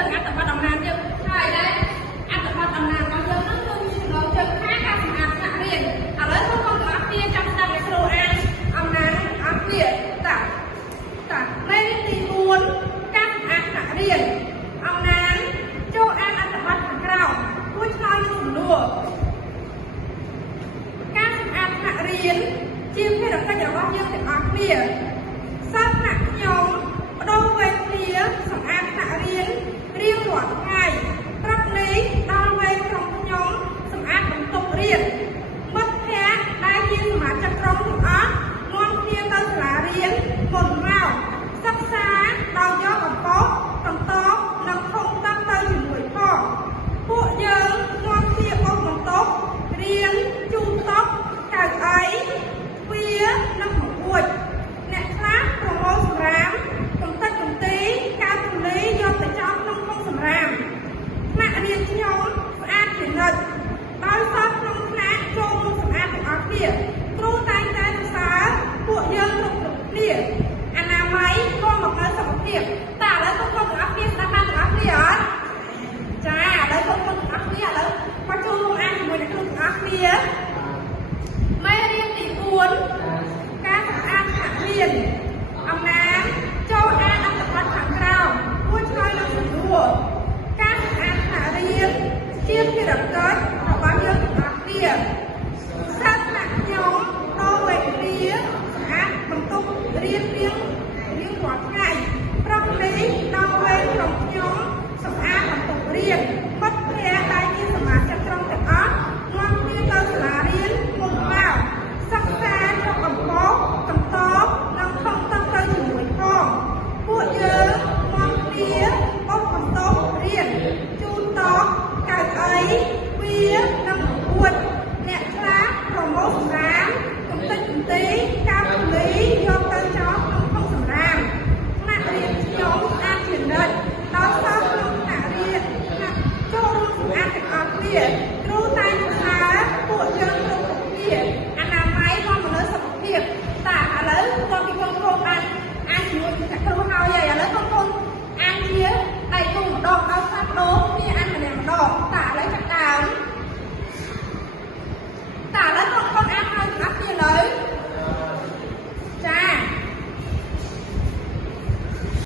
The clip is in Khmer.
យើងអាចទៅបាត់ដំណាំយើងហើយដែរអាចទៅបាត់ដំណាំរបស់យើងហ្នឹងគឺយើងជើងខាងការសម្អាតថ្នាក់រៀនឥឡូវខ្ញុំក៏អត់គ្នាចាំស្ដាប់អ្នកគ្រូអានអំណាចអត់គ្នាតាមេរៀនទី4ការសម្អាតថ្នាក់រៀនអំណាចចូលអានអត្ថបទខាងក្រោមគួរឆ្លើយសំណួរការសម្អាតថ្នាក់រៀនជាភារកិច្ចរបស់យើងទាំងអស់គ្នាសិស្សថ្នាក់ខ្ញុំបដូរវេនគ្នាសម្អាតថ្នាក់រៀនរៀងរាល់ថ្ងៃព្រឹកនេះដល់វេនក្រុមខ្ញុំសម្អាតបន្ទប់រៀនមិត្តភ័ក្តិដែលជាសមាជិកក្រុមទាំងអស់នាំគ្នាទៅសាលារៀនមុនមកសិក្សាដោយយកអំពើកន្តោបនិងធុងទឹកទៅជាមួយផងពួកយើងនាំគ្នាបោះបន្ទប់រៀនជូតតុកៅអីទ្វារនិងបង្អួចអ្នកខ្លះប្រមូលសម្រាមកំទេចកំទីកៅទលីយកទៅចោលក្នុងធុងសម្រាមថ្នាក់រៀនខ្ញុំស្អាតជានិច្ចដោយសិស្សក្នុងថ្នាក់ចូលរួមសម្អាតទាំងអស់គ្នាគ្រូតែងតែសរសើរពួកយើងគ្រប់គ្នាអនាម័យក៏មកនៅសុខភាពតែឥឡូវគុំទាំងអស់គ្នាស្ដាប់បានទាំងអស់គ្នាអត់ចាឥឡូវគុំទាំងអស់គ្នាឥឡូវមកចូលរួមអានជាមួយនឹងគ្រូទាំងអស់គ្នាមេរៀនទី4ការសម្អាតថ្នាក់រៀនអំណាចចូលអានអត្ថបទខាងក្រោមគួរឆ្លើយនឹងសំណួរការសម្អាតថ្នាក់រៀនជាភារកិច្ចរបស់យើងទាំងអស់គ្នាសិស្សថ្នាក់ខ្ញុំដល់វេនគ្នាសម្អាតបន្ទប់រៀនរៀងរាល់ថ្ងៃព្រឹកនេះដល់វេនក្រុមខ្ញុំសម្អាតបន្ទប់រៀនមិត្តភ័ក្តិដែលជាសមាជិកក្រុមទាំងអស់នាំគ្នាទៅសាលារៀនមុនមកសិក្សាយកអំពើកន្តោបនិងធុងទឹកទៅជាមួយផងពួកយើងនាំគ្នាបោះបន្ទប់រៀនជូតតុកៅអីទ្វារនិងបង្អួចអ្នកខ្លះប្រមូលសម្រាមកំទេចកំទីកៅទលីយកទៅចោលក្នុងធុងសម្រាមថ្នាក់រៀនខ្ញុំស្អាតជានិច្ចដល់សិស្សក្នុងថ្នាក់រៀនចូលរួមសម្អាតទាំងអស់គ្នាគ្រូតែងសរសើរពួកយើងគ្រប់គ្នាអនាម័យក៏មនុស្សសុខភាពតែឥឡូវគាត់ពីគុំអានជាមួយអ្នកគ្រូហើយឥឡូវគុំអានជាដៃគូម្ដងឲ្យ